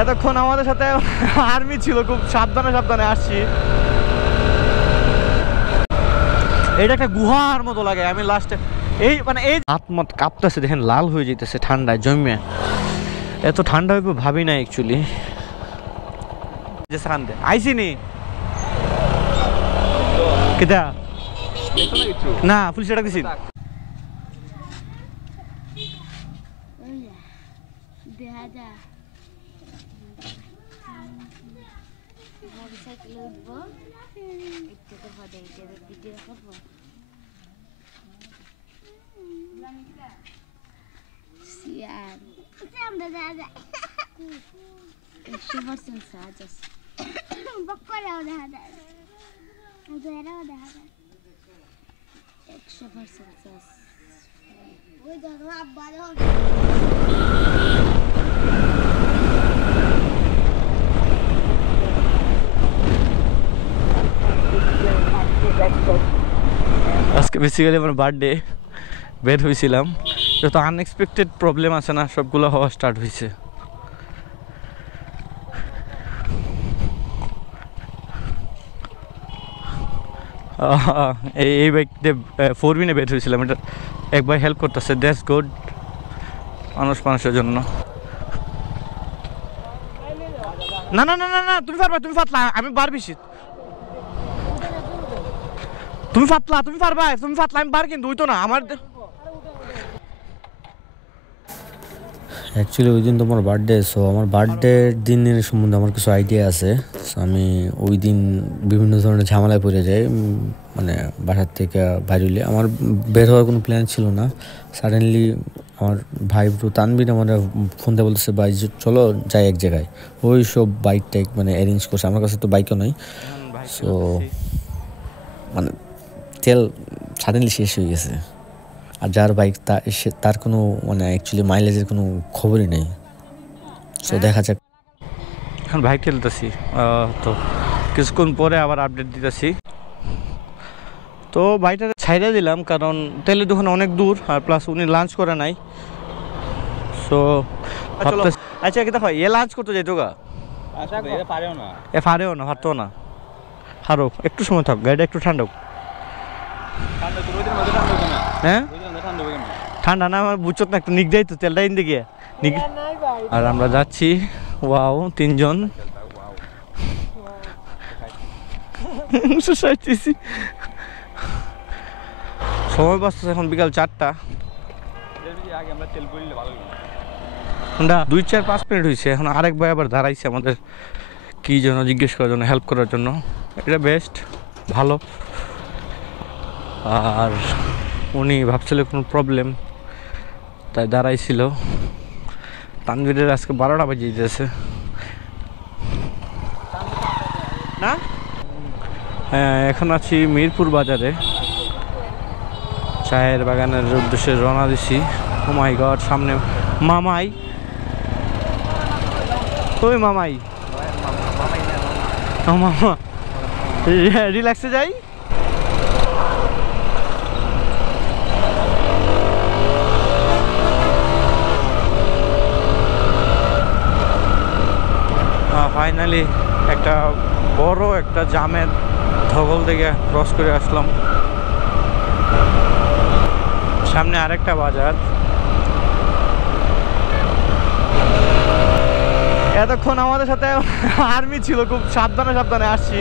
এতক্ষণ আমাদের সাথে আর্মি ছিল, খুব সাবধানে সাবধানে আসছি। এটা একটা গুহার মতো লাগে। আমি লাস্টে এই মানে এই আত্মত কাঁপতেছে, দেখেন লাল হয়ে যেতেছে ঠান্ডায় জমে। এত ঠান্ডা হইবে ভাবি না অ্যাকচুয়ালি। যে সান্দে আইসিনি কেদা না পুলিশ ডাক দিছি। আজকে বেসিক্যালি আমার বার্থডে, বের হয়েছিলাম, যত আনএক্সপেক্টেড প্রবলেম আছে না সবগুলো হওয়া স্টার্ট হয়েছে। এই বাইকতে 4 বের হয়েছিলাম। এটা একবার হেল্প করতেছে, দ্যাটস গুড মানুষের জন্য। না না না না না তুমি পারবা, তুমি পাতলা, আমি বার বেশি। তুমি পাতলা, তুমি পারবা, তুমি পাতলা, আমি বার কিন্তু ওই তো না আমার। অ্যাকচুয়ালি ওই দিন তোমার বার্থডে, সো আমার বার্থডের দিনের সম্বন্ধে আমার কিছু আইডিয়া আছে। আমি ওই দিন বিভিন্ন ধরনের ঝামেলায় পড়ে যাই, মানে বাসার থেকে বাইরে। আমার বের হওয়ার কোনো প্ল্যান ছিল না। সাডেনলি আমার ভাই তানবির আমার ফোন দিয়ে বলতেছে, ভাই চলো যাই এক জায়গায়। ওই সব বাইক টাইক মানে অ্যারেঞ্জ করছে। আমার কাছে তো বাইকও নয়, সো মানে তেল সাডেনলি শেষ হয়ে গেছে। আর যার বাইক তার কোনো মানে অ্যাকচুয়ালি মাইলেজের কোনো খবরই নেই। সো দেখা যাক। এখন বাইক ঠেলতেছি, তো কিছুক্ষণ পরে আবার আপডেট দিতেছি। তো বাইকটা ছাইড়া দিলাম কারণ তেলের দোকান অনেক দূর, আর প্লাস উনি লাঞ্চ করে নাই। সো আচ্ছা কি দেখো এ লাঞ্চ করতে যাইতো গা, এ পারেও না, পারতো না। হারো একটু সময় থাক, গাড়িটা একটু ঠান্ডা হোক। হ্যাঁ ঠান্ডা না, আমার বুঝছো না, একটু নিক যাই তো তেলটা ইন দিকে। আর আমরা যাচ্ছি, ওয়াও 3 জন সময় বাঁচতেছে। এখন বিকাল 4টা, 2-4-5 মিনিট হয়েছে। এখন আরেক ভাই আবার দাঁড়াইছে আমাদের কি জন্য জিজ্ঞেস করার জন্য, হেল্প করার জন্য। এটা বেস্ট, ভালো। আর উনি ভাবছিল কোনো প্রবলেম, তাই দাঁড়াইছিল। তানভীরের আজকে 12টা বাজে যেতেছে না। হ্যাঁ এখন আছি মিরপুর বাজারে, চায়ের বাগানের উদ্দেশ্যে রওনা দিছি। ও মাই গড, সামনে মামাই, ওই মামাই, ও মামা, রিল্যাক্সে যাই। ফাইনালি একটা বড় একটা জামের ধগল থেকে ক্রস করে আসলাম। সামনে আরেকটা বাজার। এতক্ষণ আমাদের সাথে আর্মি ছিল, খুব সাবধানে সাবধানে আসছি।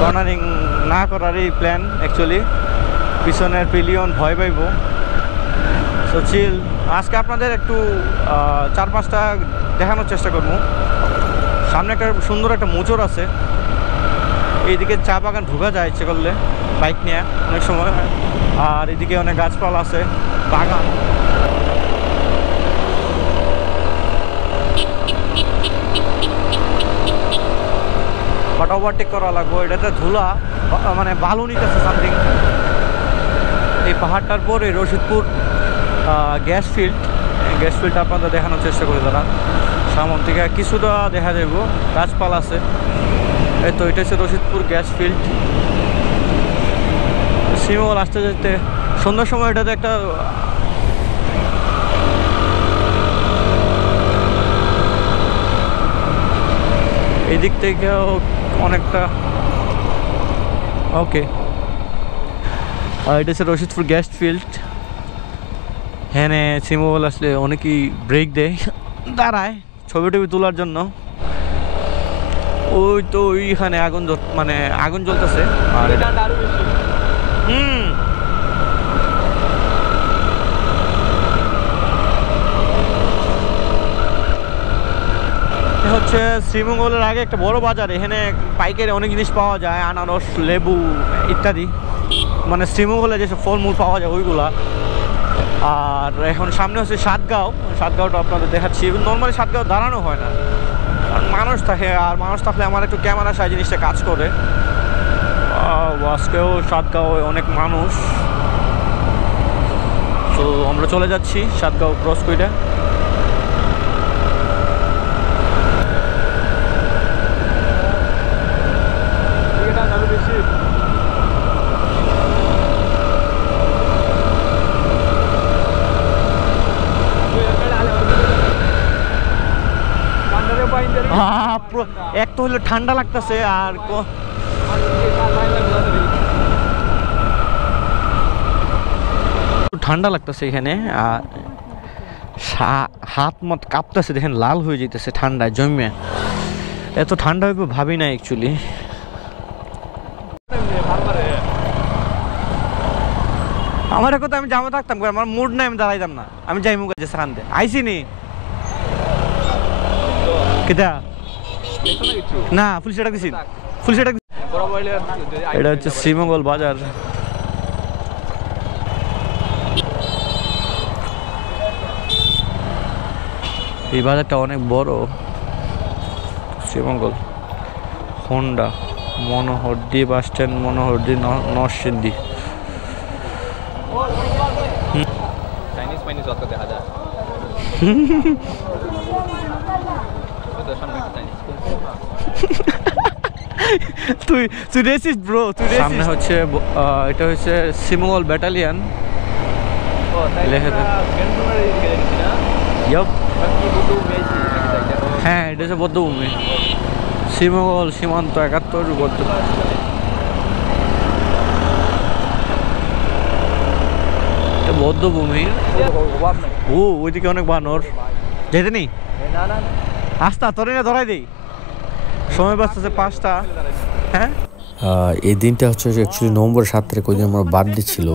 কর্নারিং না করারই প্ল্যান অ্যাকচুয়ালি, পিছনের পিলিয়ন ভয় পাইব। সো চিল। আজকে আপনাদের একটু 4-5টা দেখানোর চেষ্টা করবো। সামনে একটা সুন্দর একটা মোচড় আছে, এইদিকে চা বাগান ঢোকা যায় ইচ্ছে করলে বাইক নিয়ে অনেক সময়। আর এদিকে অনেক গাছপালা আছে, বাগান। বাট ওভারটেক করা লাগবো, এটাতে ধুলা মানে বালু নিতেছে সামথিং। এই পাহাড়টার পরে রশিদপুর গ্যাস ফিল্ড আপনাদের দেখানোর চেষ্টা করে তারা। সামন থেকে কিছুটা দেখা যাব, গাছপালা আছে। এই তো এটা হচ্ছে রশিদপুর গ্যাস ফিল্ড। শ্রীমঙ্গল আসতে যেতে সন্ধ্যার সময় এটাতে একটা এই দিক থেকেও অনেকটা ওকে। এটা হচ্ছে রশিদপুর গ্যাস ফিল্ড। হ্যাঁ শ্রীমঙ্গল আসলে অনেকেই ব্রেক দেয়, দাঁড়ায় ছবি টবি তোলার জন্য। ওই তো ওইখানে আগুন মানে আগুন জ্বলতেছে। আর এটা হচ্ছে শ্রীমঙ্গলের আগে একটা বড় বাজার। এখানে পাইকারি অনেক জিনিস পাওয়া যায়, আনারস, লেবু ইত্যাদি, মানে শ্রীমঙ্গলে যেসব ফলমূল পাওয়া যায় ওইগুলা। আর এখন সামনে হচ্ছে সাতগাঁও। সাতগাঁওটা আপনাদের দেখাচ্ছি। নর্মালি সাতগাঁও দাঁড়ানো হয় না, মানুষ থাকে, আর মানুষ থাকলে আমার একটু ক্যামেরা সাই জিনিসটা কাজ করে। আজকেও সাতগাঁও অনেক মানুষ। তো আমরা চলে যাচ্ছি সাতগাঁও ক্রস করে। এক তো হলো ঠান্ডা লাগতেছে, আর ঠান্ডা লাগতেছে এখানে। আর হাত মত কাঁপতেছে, দেখেন লাল হয়ে যেতেছে ঠান্ডায় জমে। এত ঠান্ডা হইবে ভাবি না অ্যাকচুয়ালি। আমার কথা আমি জামা থাকতাম, আমার মুড নাই, আমি দাঁড়াইতাম না, আমি যাই মুখ আছে সাকান দে আইসি নি কেটা না ফুল সেটা দিছি, ফুল সেটা। এটা হচ্ছে শ্রীমঙ্গল বাজার। এই বাজারটা অনেক বড়। Sreemangal Honda Monohardi bus stand, Monohardi Narsingdi. তুই রেসিস্ট ব্রো, তুই রেসিস্ট। সামনে হচ্ছে এটা হচ্ছে শ্রীমঙ্গল ব্যাটালিয়ন। হ্যাঁ এটা হচ্ছে বৌদ্ধভূমি, শ্রীমঙ্গল সীমান্ত 71 বৌদ্ধ। বৌদ্ধভূমি। ও ওইদিকে অনেক বানর, যেতে নেই আস্তা তোরে না ধরাই দেই। সময় বাঁচতেছে 5টা। হ্যাঁ এই দিনটা হচ্ছে অ্যাকচুয়ালি নভেম্বর 7 তারিখ, ওই দিন আমার বার্থডে ছিল।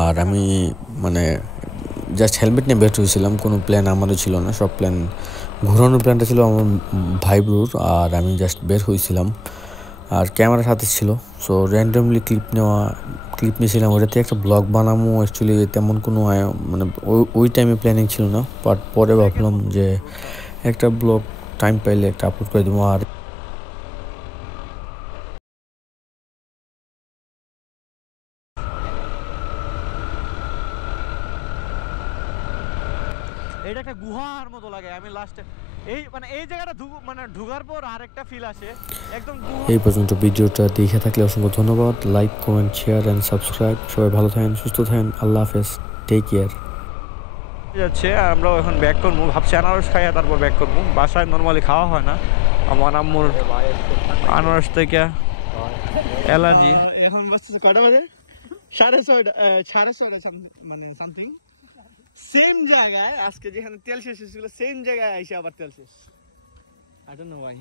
আর আমি মানে জাস্ট হেলমেট নিয়ে বের হয়েছিলাম, কোনো প্ল্যান আমারও ছিল না। সব প্ল্যান, ঘোরানোর প্ল্যানটা ছিল আমার ভাই ব্রোর, আর আমি জাস্ট বের হয়েছিলাম। আর ক্যামেরা সাথে ছিল, সো র্যান্ডমলি ক্লিপ নিয়েছিলাম। ওটাতে একটা ব্লগ বানাবো, অ্যাকচুয়ালি তেমন কোনো মানে ওই টাইমে প্ল্যানিং ছিল না। বাট পরে ভাবলাম যে একটা ব্লগ টাইম পাইলে একটা আপলোড করে দেবো। আর এটা একটা গুহার মতো লাগে। আমি লাস্টে এই মানে এই জায়গাটা মানে ঢুকার পর আরেকটা ফিল আসে একদম। এই পর্যন্ত ভিডিওটা দেখে থাকলে অসংখ্য ধন্যবাদ। Like, comment, share and subscribe. সবাই ভালো থাকেন, সুস্থ থাকেন। আল্লাহ হাফেজ, টেক কেয়ার। যাচ্ছে আর আমরাও এখন ব্যাক করবো, ভাবছি আনারস খাইয়া তারপর ব্যাক করবো। বাসায় নর্মালি খাওয়া হয় না, আমার আম্মুর আনারস থেকে অ্যালার্জি। এখন বাজতেছে কটা বাজে? 6:30 মানে সামথিং। সেম জায়গায় আজকে যেখানে তেল শেষ হয়েছিল, সেম জায়গায় এসে আবার তেল শেষ। I don't know why.